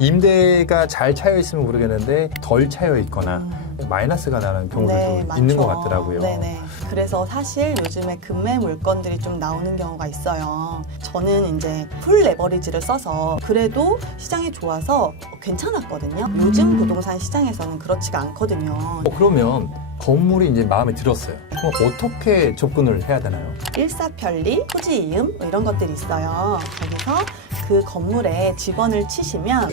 임대가 잘 차여 있으면 모르겠는데 덜 차여 있거나 마이너스가 나는 경우들도 네, 있는 것 많죠. 같더라고요. 네네. 그래서 사실 요즘에 금매 물건들이 좀 나오는 경우가 있어요. 저는 이제 풀 레버리지를 써서 그래도 시장이 좋아서 괜찮았거든요. 요즘 부동산 시장에서는 그렇지가 않거든요. 그러면 건물이 이제 마음에 들었어요. 그럼 어떻게 접근을 해야 되나요? 일사편리, 토지이음 뭐 이런 것들이 있어요. 거기서 그 건물에 직원을 치시면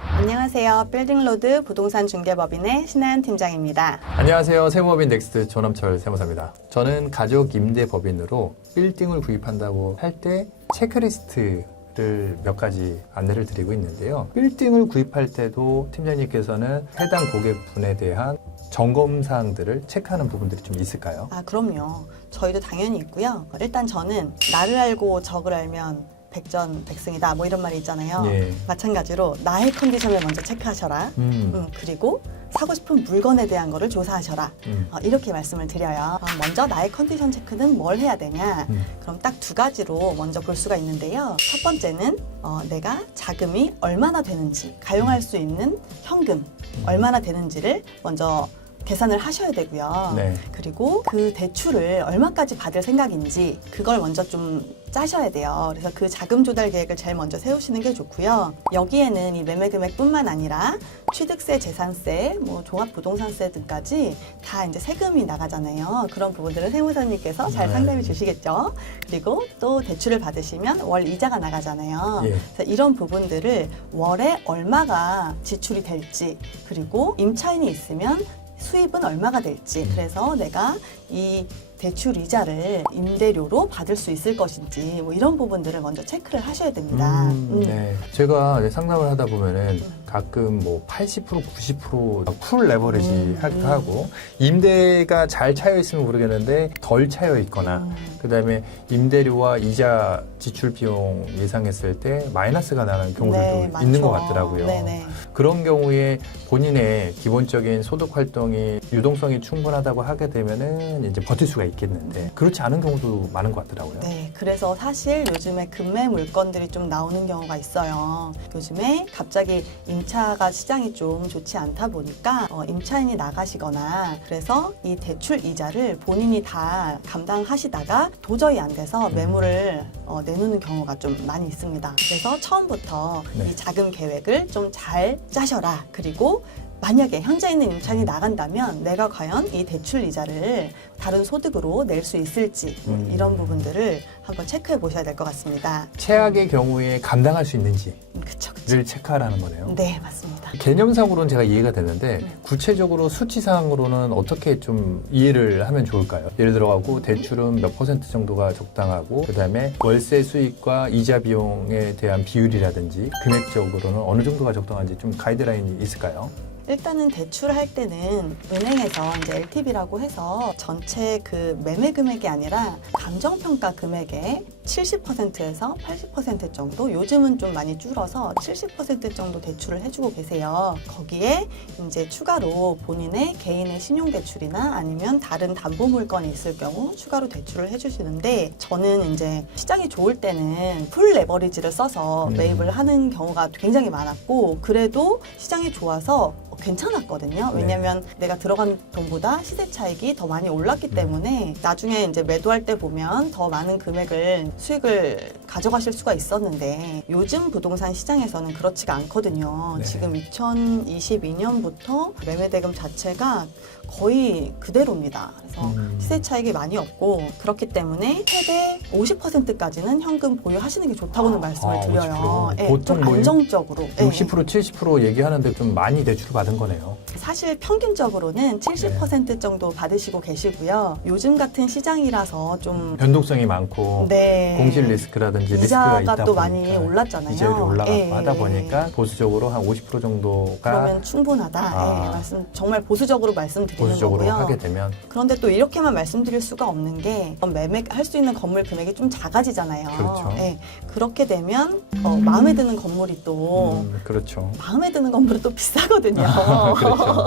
안녕하세요. 빌딩로드 부동산 중개법인의 신하연 팀장입니다. 안녕하세요. 세무법인 넥스트 조남철 세무사입니다. 저는 가족 임대 법인으로 빌딩을 구입한다고 할 때 체크리스트를 몇 가지 안내를 드리고 있는데요. 빌딩을 구입할 때도 팀장님께서는 해당 고객분에 대한 점검 사항들을 체크하는 부분들이 좀 있을까요? 아, 그럼요. 저희도 당연히 있고요. 일단 저는 나를 알고 적을 알면 백전백승이다 뭐 이런 말이 있잖아요. 예. 마찬가지로 나의 컨디션을 먼저 체크하셔라. 그리고 사고 싶은 물건에 대한 거를 조사하셔라. 이렇게 말씀을 드려요. 먼저 나의 컨디션 체크는 뭘 해야 되냐? 그럼 딱 두 가지로 먼저 볼 수가 있는데요. 첫 번째는 내가 자금이 얼마나 되는지, 가용할 수 있는 현금 얼마나 되는지를 먼저 계산을 하셔야 되고요. 네. 그리고 그 대출을 얼마까지 받을 생각인지 그걸 먼저 좀 짜셔야 돼요. 그래서 그 자금 조달 계획을 제일 먼저 세우시는 게 좋고요. 여기에는 이 매매 금액뿐만 아니라 취득세, 재산세, 뭐 종합부동산세 등까지 다 이제 세금이 나가잖아요. 그런 부분들을 세무사님께서 잘 상담해 주시겠죠. 그리고 또 대출을 받으시면 월 이자가 나가잖아요. 예. 그래서 이런 부분들을 월에 얼마가 지출이 될지, 그리고 임차인이 있으면 수입은 얼마가 될지, 그래서 내가 이 대출 이자를 임대료로 받을 수 있을 것인지 뭐 이런 부분들을 먼저 체크를 하셔야 됩니다. 네. 제가 이제 상담을 하다 보면은 가끔 뭐 80%, 90%풀 레버리지 하기도 하고, 임대가 잘 차여 있으면 모르겠는데 덜 차여 있거나 그다음에 임대료와 이자 지출 비용 예상했을 때 마이너스가 나는 경우들도 네, 있는 것 많죠. 같더라고요. 네네. 그런 경우에 본인의 기본적인 소득 활동이 유동성이 충분하다고 하게 되면은 이제 버틸 수가 있겠는데 그렇지 않은 경우도 많은 것 같더라고요. 네, 그래서 사실 요즘에 금매 물건들이 좀 나오는 경우가 있어요. 요즘에 갑자기 임차가 시장이 좀 좋지 않다 보니까 임차인이 나가시거나, 그래서 이 대출 이자를 본인이 다 감당하시다가 도저히 안 돼서 매물을 내놓는 경우가 좀 많이 있습니다. 그래서 처음부터 네. 이 자금 계획을 좀 잘 짜셔라. 그리고 만약에 현재 있는 임차인이 나간다면 내가 과연 이 대출 이자를 다른 소득으로 낼 수 있을지 이런 부분들을 한번 체크해 보셔야 될 것 같습니다. 최악의 경우에 감당할 수 있는지를 그쵸. 체크하라는 거네요. 네, 맞습니다. 개념상으로는 제가 이해가 되는데 구체적으로 수치상으로는 어떻게 좀 이해를 하면 좋을까요? 예를 들어가고 대출은 몇 % 정도가 적당하고, 그다음에 월세 수익과 이자 비용에 대한 비율이라든지 금액적으로는 어느 정도가 적당한지 좀 가이드라인이 있을까요? 일단은 대출할 때는 은행에서 이제 LTV라고 해서 전체 그 매매 금액이 아니라 감정평가 금액의 70%에서 80% 정도, 요즘은 좀 많이 줄어서 70% 정도 대출을 해주고 계세요. 거기에 이제 추가로 본인의 개인의 신용대출이나 아니면 다른 담보물건이 있을 경우 추가로 대출을 해주시는데, 저는 이제 시장이 좋을 때는 풀 레버리지를 써서 매입을 하는 경우가 굉장히 많았고, 그래도 시장이 좋아서 괜찮았거든요. 왜냐면 내가 들어간 돈보다 시세 차익이 더 많이 올랐기 때문에 나중에 이제 매도할 때 보면 더 많은 금액을 수익을 가져가실 수가 있었는데, 요즘 부동산 시장에서는 그렇지가 않거든요. 네. 지금 2022년부터 매매 대금 자체가 거의 그대로입니다. 그래서 시세 차익이 많이 없고, 그렇기 때문에 최대 50%까지는 현금 보유하시는 게 좋다고는 말씀을 드려요. 50%. 예, 보통 좀 뭐 안정적으로. 예. 60%, 70% 얘기하는데 좀 많이 대출을 받은 거네요. 사실 평균적으로는 70% 정도 받으시고 계시고요. 요즘 같은 시장이라서 좀 변동성이 많고 네. 공실 리스크라든지 리스크가 있다 이자가 또 보니까 많이 올랐잖아요. 이자율이 올라가고 예, 하다 예. 보니까 보수적으로 한 50% 정도가 그러면 충분하다. 아. 예, 정말 보수적으로 말씀드리는 보수적으로 거고요. 하게 되면 그런데 또 이렇게만 말씀드릴 수가 없는 게, 매매할 수 있는 건물 금액이 좀 작아지잖아요. 그렇죠. 예, 그렇게 되면 마음에 드는 건물이 또 그렇죠. 마음에 드는 건물은 또 비싸거든요. 그렇죠.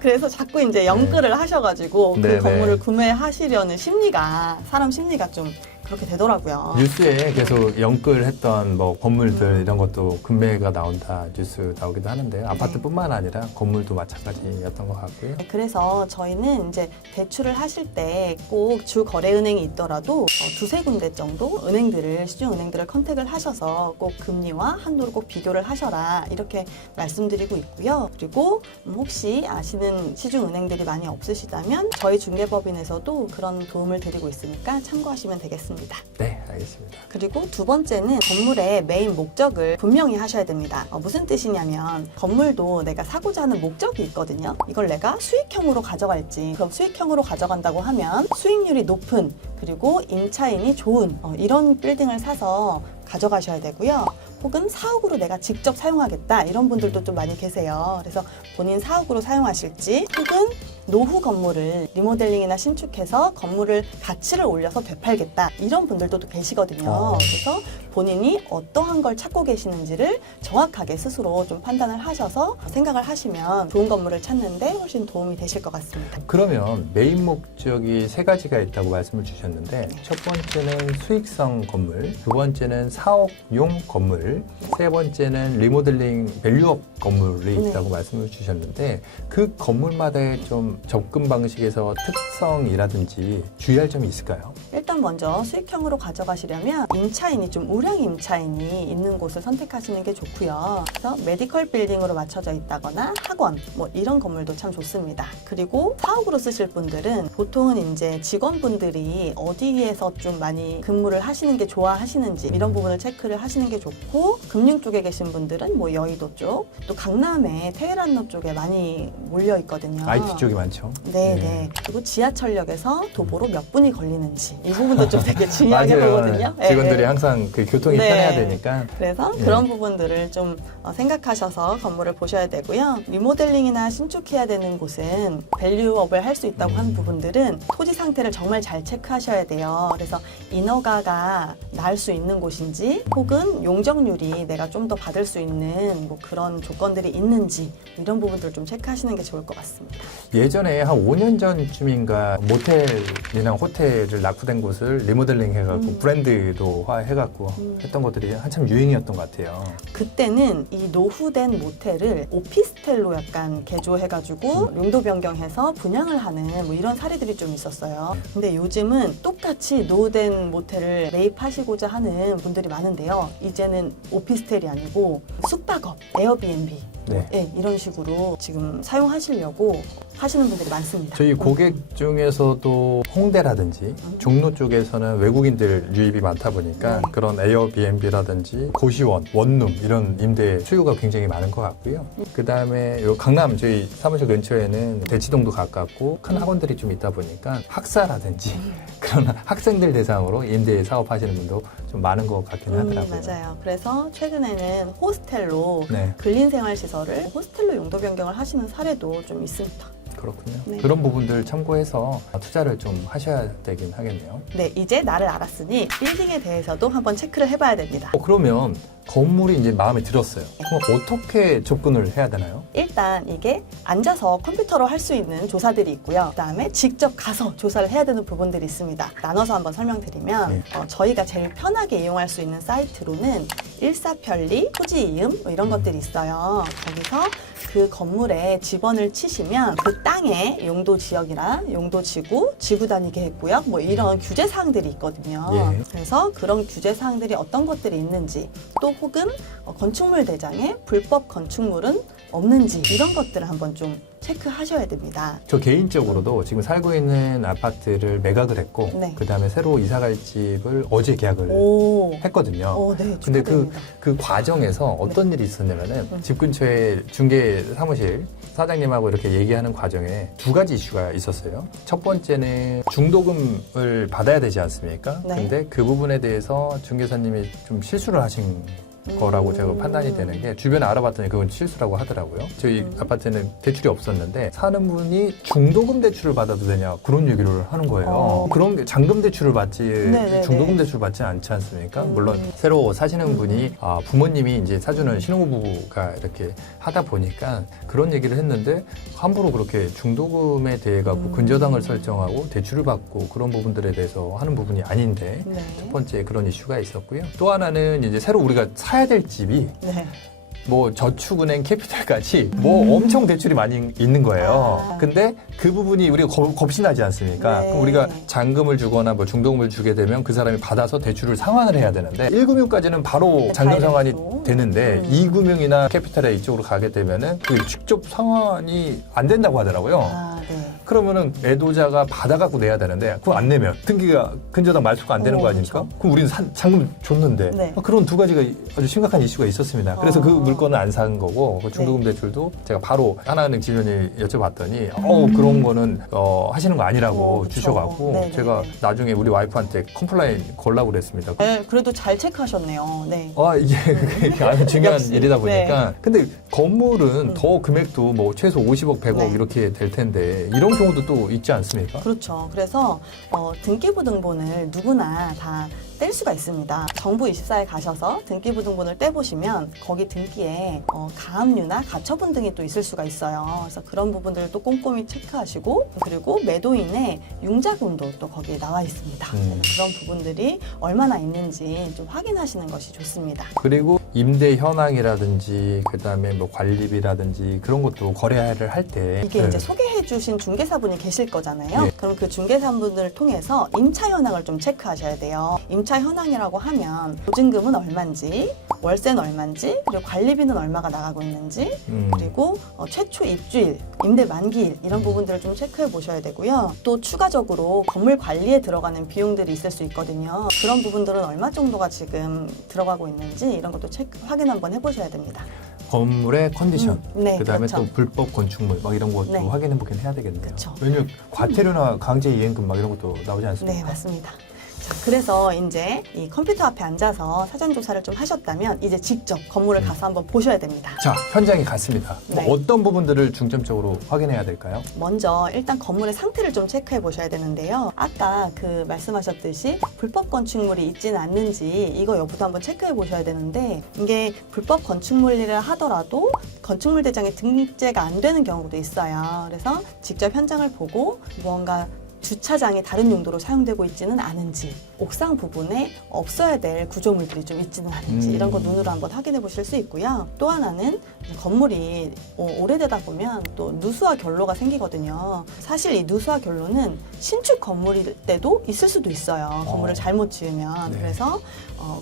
그래서 자꾸 이제 연끌을 하셔가지고 그 네네. 건물을 구매하시려는 심리가, 사람 심리가 좀 그렇게 되더라고요. 뉴스에 계속 연끌했던 뭐 건물들 이런 것도 금매가 나온다 뉴스 나오기도 하는데요. 아파트뿐만 아니라 건물도 마찬가지였던 것 같고요. 그래서 저희는 이제 대출을 하실 때 꼭 주 거래은행이 있더라도 두세 군데 정도 은행들을 시중은행들을 컨택을 하셔서 꼭 금리와 한도를 꼭 비교를 하셔라 이렇게 말씀드리고 있고요. 그리고 혹시 아시는 시중은행들이 많이 없으시다면 저희 중개법인에서도 그런 도움을 드리고 있으니까 참고하시면 되겠습니다. 네, 알겠습니다. 그리고 두 번째는 건물의 메인 목적을 분명히 하셔야 됩니다. 무슨 뜻이냐면 건물도 내가 사고자 하는 목적이 있거든요. 이걸 내가 수익형으로 가져갈지, 그럼 수익형으로 가져간다고 하면 수익률이 높은 그리고 임차인이 좋은 이런 빌딩을 사서 가져가셔야 되고요. 혹은 사옥으로 내가 직접 사용하겠다 이런 분들도 좀 많이 계세요. 그래서 본인 사옥으로 사용하실지 혹은 노후 건물을 리모델링이나 신축해서 건물을 가치를 올려서 되팔겠다 이런 분들도 또 계시거든요. 그래서 본인이 어떠한 걸 찾고 계시는지를 정확하게 스스로 좀 판단을 하셔서 생각을 하시면 좋은 건물을 찾는데 훨씬 도움이 되실 것 같습니다. 그러면 메인 목적이 세 가지가 있다고 말씀을 주셨는데 첫 번째는 수익성 건물, 두 번째는 사옥용 건물, 세 번째는 리모델링 밸류업 건물이 있다고 말씀을 주셨는데 그 건물마다의 좀 접근 방식에서 특성이라든지 주의할 점이 있을까요? 일단 먼저 수익형으로 가져가시려면 임차인이 좀 우량 임차인이 있는 곳을 선택하시는 게 좋고요. 그래서 메디컬 빌딩으로 맞춰져 있다거나 학원 뭐 이런 건물도 참 좋습니다. 그리고 사옥으로 쓰실 분들은 보통은 이제 직원분들이 어디에서 좀 많이 근무를 하시는 게 좋아하시는지 이런 부분을 체크를 하시는 게 좋고 금융 쪽에 계신 분들은 뭐 여의도 쪽 또 강남에 테헤란로 쪽에 많이 몰려 있거든요. IT 쪽이 많죠. 네. 그리고 지하철역에서 도보로 몇 분이 걸리는지 이 부분도 좀 되게 중요하게 맞아요. 보거든요. 직원들이 네. 항상 그 교통이 네. 편해야 되니까. 그래서 그런 부분들을 좀 생각하셔서 건물을 보셔야 되고요. 리모델링이나 신축해야 되는 곳은 밸류업을 할 수 있다고 하는 부분들은 토지 상태를 정말 잘 체크하셔야 돼요. 그래서 인허가가 날 수 있는 곳인지 혹은 용적률이 내가 좀 더 받을 수 있는 뭐 그런 조건들이 있는지 이런 부분들을 좀 체크하시는 게 좋을 것 같습니다. 예전에 한 5년 전쯤인가 모텔이나 호텔을 낙후된 곳을 리모델링 해갖고 브랜드도 해갖고 했던 것들이 한참 유행이었던 것 같아요. 그때는 이 노후된 모텔을 오피스텔로 약간 개조해가지고 용도 변경해서 분양을 하는 뭐 이런 사례들이 좀 있었어요. 근데 요즘은 똑같이 노후된 모텔을 매입하시고자 하는 분들이 많은데요. 이제는 오피스텔이 아니고 숙박업, 에어비앤비 네, 이런 식으로 지금 사용하시려고 하시는 분들이 많습니다. 저희 고객 중에서도 홍대라든지 종로 쪽에서는 외국인들 유입이 많다 보니까 그런 에어비앤비라든지 고시원, 원룸 이런 임대 수요가 굉장히 많은 것 같고요. 그 다음에 요 강남 저희 사무실 근처에는 대치동도 가깝고 큰 학원들이 좀 있다 보니까 학사라든지 그런 학생들 대상으로 임대 사업하시는 분도 좀 많은 것 같긴 하더라고요. 맞아요. 그래서 최근에는 호스텔로 네. 근린생활시설을 호스텔로 용도 변경을 하시는 사례도 좀 있습니다. 그렇군요. 네. 그런 부분들 참고해서 투자를 좀 하셔야 되긴 하겠네요. 네, 이제 나를 알았으니 빌딩에 대해서도 한번 체크를 해봐야 됩니다. 그러면 건물이 이제 마음에 들었어요. 그럼 어떻게 접근을 해야 되나요? 일단 이게 앉아서 컴퓨터로 할 수 있는 조사들이 있고요. 그다음에 직접 가서 조사를 해야 되는 부분들이 있습니다. 나눠서 한번 설명드리면 저희가 제일 편하게 이용할 수 있는 사이트로는 일사편리, 토지이음 뭐 이런 것들이 있어요. 거기서 그 건물에 집원을 치시면 그 땅의 용도 지역이랑 용도 지구, 지구 단위 계획구역 뭐 이런 규제 사항들이 있거든요. 그래서 그런 규제 사항들이 어떤 것들이 있는지 또 혹은 건축물 대장에 불법 건축물은 없는지 이런 것들을 한번 좀 체크하셔야 됩니다. 저 개인적으로도 지금 살고 있는 아파트를 매각을 했고 그 다음에 새로 이사갈 집을 어제 계약을 했거든요. 네, 근데 축하드립니다. 그 과정에서 어떤 일이 있었냐면은 집 근처에 중개 사무실 사장님하고 이렇게 얘기하는 과정에 두 가지 이슈가 있었어요. 첫 번째는 중도금을 받아야 되지 않습니까? 네. 근데 그 부분에 대해서 중개사님이 좀 실수를 하신 거라고 제가 판단이 되는 게 주변에 알아봤더니 그건 실수라고 하더라고요. 저희 아파트는 대출이 없었는데 사는 분이 중도금 대출을 받아도 되냐 그런 얘기를 하는 거예요. 그런 게 잔금 대출을 받지 네네네. 중도금 대출 받지 않지 않습니까? 물론 새로 사시는 분이 부모님이 이제 사주는 신혼부부가 이렇게 하다 보니까 그런 얘기를 했는데 함부로 그렇게 중도금에 대해 갖고 근저당을 설정하고 대출을 받고 그런 부분들에 대해서 하는 부분이 아닌데 네. 첫 번째 그런 이슈가 있었고요. 또 하나는 이제 새로 우리가 사야 될 집이 네. 뭐 저축은행 캐피탈까지 뭐 엄청 대출이 많이 있는 거예요. 근데 그 부분이 우리가 겁이 나지 않습니까? 네. 그럼 우리가 잔금을 주거나 뭐 중도금을 주게 되면 그 사람이 받아서 대출을 상환을 해야 되는데 1금융까지는 바로 잔금 상환이 다이렉트로. 되는데 2금융이나 캐피탈에 이쪽으로 가게 되면은 그 직접 상환이 안 된다고 하더라고요. 네. 그러면은 매도자가 받아갖고 내야 되는데 그거 안 내면 등기가 근저당 말소가 안 되는 거 아닙니까? 그렇죠. 그럼 우리는 잔금 줬는데 네. 그런 두 가지가 아주 심각한 이슈가 있었습니다. 그래서 그 물건을 안 산 거고 그 중도금 네. 대출도 제가 바로 하나은행 지원이 여쭤봤더니 그런 거는 하시는 거 아니라고 그쵸. 주셔갖고 네네네. 제가 나중에 우리 와이프한테 컴플레인 걸라고 그랬습니다. 네, 그래도 잘 체크하셨네요. 네. 이게 아주 중요한 역시. 일이다 보니까. 네. 근데 건물은 더 금액도 뭐 최소 50억, 100억 네. 이렇게 될 텐데 이런 경우도 또 있지 않습니까? 그렇죠. 그래서 등기부등본을 누구나 다 뗄 수가 있습니다. 정부24에 가셔서 등기부등본을 떼보시면 거기 등기에 가압류나 가처분 등이 또 있을 수가 있어요. 그래서 그런 부분들을 또 꼼꼼히 체크하시고 그리고 매도인의 융자금도 또 거기에 나와 있습니다. 그런 부분들이 얼마나 있는지 좀 확인하시는 것이 좋습니다. 그리고 임대 현황이라든지 그다음에 뭐 관리비라든지 그런 것도 거래를 할 때 이게 이제 소개해 주신 중개사분이 계실 거잖아요. 네. 그럼 그 중개사분들을 통해서 임차 현황을 좀 체크하셔야 돼요. 임차 현황이라고 하면 보증금은 얼마인지, 월세는 얼마인지, 그리고 관리비는 얼마가 나가고 있는지, 그리고 최초 입주일, 임대 만기일 이런 부분들을 좀 체크해 보셔야 되고요. 또 추가적으로 건물 관리에 들어가는 비용들이 있을 수 있거든요. 그런 부분들은 얼마 정도가 지금 들어가고 있는지 이런 것도 확인 한번 해보셔야 됩니다. 건물의 컨디션, 네, 그다음에 그렇죠. 또 불법 건축물 막 이런 것도 네. 확인해 보긴 해야 되겠네요. 그렇죠. 왜냐면 과태료나 강제 이행금 막 이런 것도 나오지 않습니까? 네, 맞습니다. 자, 그래서 이제 이 컴퓨터 앞에 앉아서 사전 조사를 좀 하셨다면 이제 직접 건물을 가서 한번 보셔야 됩니다. 자, 현장에 갔습니다. 네. 뭐 어떤 부분들을 중점적으로 확인해야 될까요? 먼저 일단 건물의 상태를 좀 체크해 보셔야 되는데요. 아까 그 말씀하셨듯이 불법 건축물이 있지는 않는지 이거 여부도 한번 체크해 보셔야 되는데 이게 불법 건축물이라 하더라도 건축물 대장에 등재가 안 되는 경우도 있어요. 그래서 직접 현장을 보고 무언가 주차장이 다른 용도로 사용되고 있지는 않은지, 옥상 부분에 없어야 될 구조물들이 좀 있지는 않은지 이런 거 눈으로 한번 확인해 보실 수 있고요. 또 하나는 건물이 오래되다 보면 또 누수와 결로가 생기거든요. 사실 이 누수와 결로는 신축 건물일 때도 있을 수도 있어요. 건물을 잘못 지으면. 네. 그래서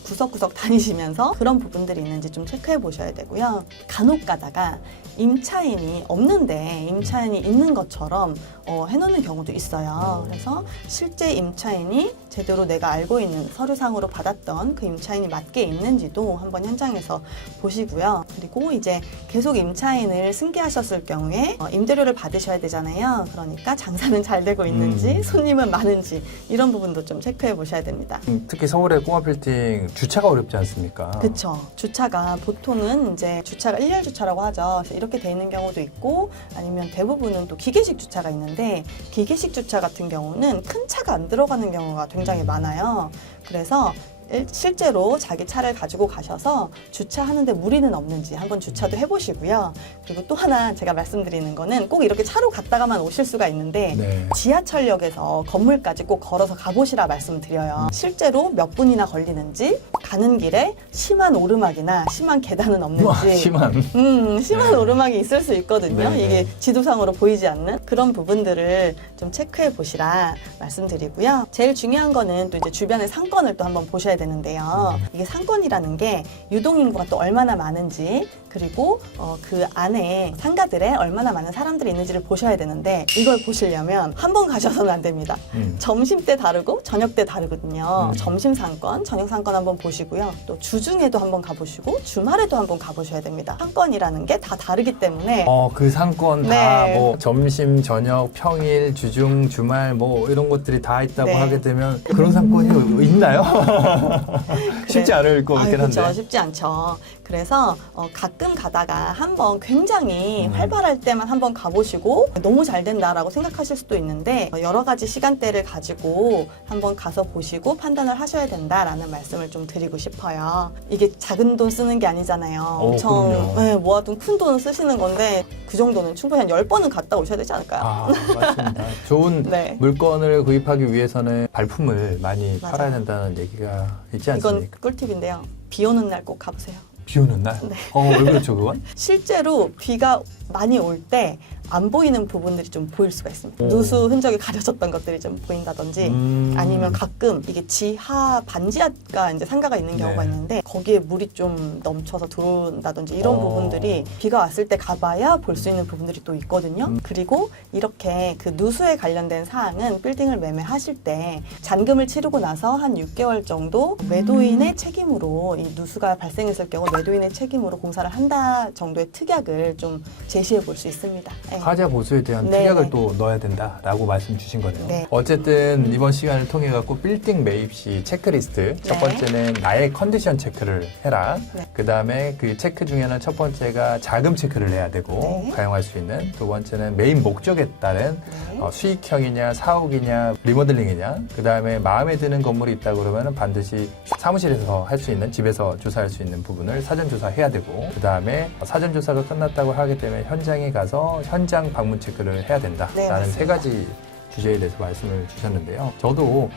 구석구석 다니시면서 그런 부분들이 있는지 좀 체크해 보셔야 되고요. 간혹 가다가 임차인이 없는데 임차인이 있는 것처럼 해놓는 경우도 있어요. 그래서 실제 임차인이 제대로 내가 알고 있는 서류상으로 받았던 그 임차인이 맞게 있는지도 한번 현장에서 보시고요. 그리고 이제 계속 임차인을 승계하셨을 경우에 임대료를 받으셔야 되잖아요. 그러니까 장사는 잘 되고 있는지 손님은 많은지 이런 부분도 좀 체크해 보셔야 됩니다. 특히 서울의 꼬마 빌딩 주차가 어렵지 않습니까? 그렇죠. 주차가 보통은 이제 주차가 일렬 주차라고 하죠. 그래서 이렇게 돼 있는 경우도 있고 아니면 대부분은 또 기계식 주차가 있는데 기계식 주차 같은 경우는 큰 차가 안 들어가는 경우가 굉장히 많아요. 그래서 실제로 자기 차를 가지고 가셔서 주차하는데 무리는 없는지 한번 주차도 해보시고요. 그리고 또 하나 제가 말씀드리는 거는 꼭 이렇게 차로 갔다가만 오실 수가 있는데 네. 지하철역에서 건물까지 꼭 걸어서 가보시라 말씀드려요. 실제로 몇 분이나 걸리는지 가는 길에 심한 오르막이나 심한 계단은 없는지 심한. 심한 네. 오르막이 있을 수 있거든요. 네, 이게 네. 지도상으로 보이지 않는 그런 부분들을 좀 체크해 보시라 말씀드리고요. 제일 중요한 거는 또 이제 주변의 상권을 또 한번 보셔야 되는데요. 이게 상권이라는 게 유동인구가 또 얼마나 많은지 그리고 그 안에 상가들에 얼마나 많은 사람들이 있는지를 보셔야 되는데 이걸 보시려면 한 번 가셔서는 안 됩니다. 점심 때 다르고 저녁 때 다르거든요. 점심 상권, 저녁 상권 한번 보시고요. 또 주중에도 한번 가보시고 주말에도 한번 가보셔야 됩니다. 상권이라는 게 다 다르기 때문에 그 상권 다 네. 뭐 점심, 저녁, 평일, 주중, 주말 뭐 이런 것들이 다 있다고 네. 하게 되면 그런 상권이 있나요? 쉽지 않을 것 같긴 한데. 그렇죠. 쉽지 않죠. 그래서 가끔 가다가 한번 굉장히 활발할 때만 한번 가보시고 너무 잘 된다라고 생각하실 수도 있는데 여러 가지 시간대를 가지고 한번 가서 보시고 판단을 하셔야 된다라는 말씀을 좀 드리고 싶어요. 이게 작은 돈 쓰는 게 아니잖아요. 엄청 그럼요. 네, 모아둔 큰 돈을 쓰시는 건데 그 정도는 충분히 한 10번은 갔다 오셔야 되지 않을까요? 맞습니다. 좋은 네. 물건을 구입하기 위해서는 발품을 많이 맞아요. 팔아야 된다는 얘기가 있지 이건 않습니까? 꿀팁인데요. 비 오는 날 꼭 가보세요. 비 오는 날? 네. 왜 그렇죠, 그건? 실제로 비가 많이 올 때 안 보이는 부분들이 좀 보일 수가 있습니다. 오. 누수 흔적이 가려졌던 것들이 좀 보인다든지 아니면 가끔 이게 지하 반지하가 이제 상가가 있는 경우가 네. 있는데 거기에 물이 좀 넘쳐서 들어온다든지 이런 어. 부분들이 비가 왔을 때 가봐야 볼 수 있는 부분들이 또 있거든요. 그리고 이렇게 그 누수에 관련된 사항은 빌딩을 매매하실 때 잔금을 치르고 나서 한 6개월 정도 매도인의 책임으로 이 누수가 발생했을 경우 매도인의 책임으로 공사를 한다 정도의 특약을 좀 제시해 볼 수 있습니다. 네. 하자 보수에 대한 네. 특약을 또 넣어야 된다라고 말씀 주신 거네요. 네. 어쨌든 이번 시간을 통해 갖고 빌딩 매입 시 체크리스트 첫 네. 번째는 나의 컨디션 체크를 해라. 네. 그 다음에 그 체크 중에는 첫 번째가 자금 체크를 해야 되고 네. 가용할 수 있는 두 번째는 매입 목적에 따른 네. 수익형이냐 사옥이냐 리모델링이냐 그 다음에 마음에 드는 건물이 있다 그러면 반드시 사무실에서 할 수 있는 집에서 조사할 수 있는 부분을 사전 조사해야 되고 그 다음에 사전 조사가 끝났다고 하게 되면 현장에 가서 현장 방문 체크를 해야 된다라는 네, 맞습니다. 세 가지 주제에 대해서 말씀을 주셨는데요. 저도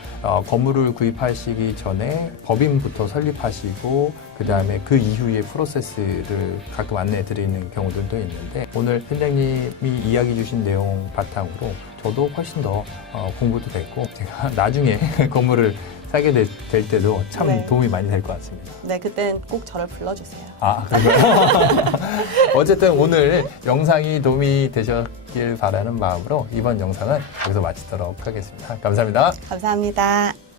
건물을 구입하시기 전에 법인부터 설립하시고 그 다음에 그 이후의 프로세스를 가끔 안내해 드리는 경우들도 있는데 오늘 팀장님이 이야기 주신 내용 바탕으로 저도 훨씬 더 공부도 됐고 제가 나중에 건물을 사게 될 때도 참 네. 도움이 많이 될 것 같습니다. 네, 그때는 꼭 저를 불러주세요. 그런가요? 어쨌든 오늘 영상이 도움이 되셨길 바라는 마음으로 이번 영상은 여기서 마치도록 하겠습니다. 감사합니다. 감사합니다.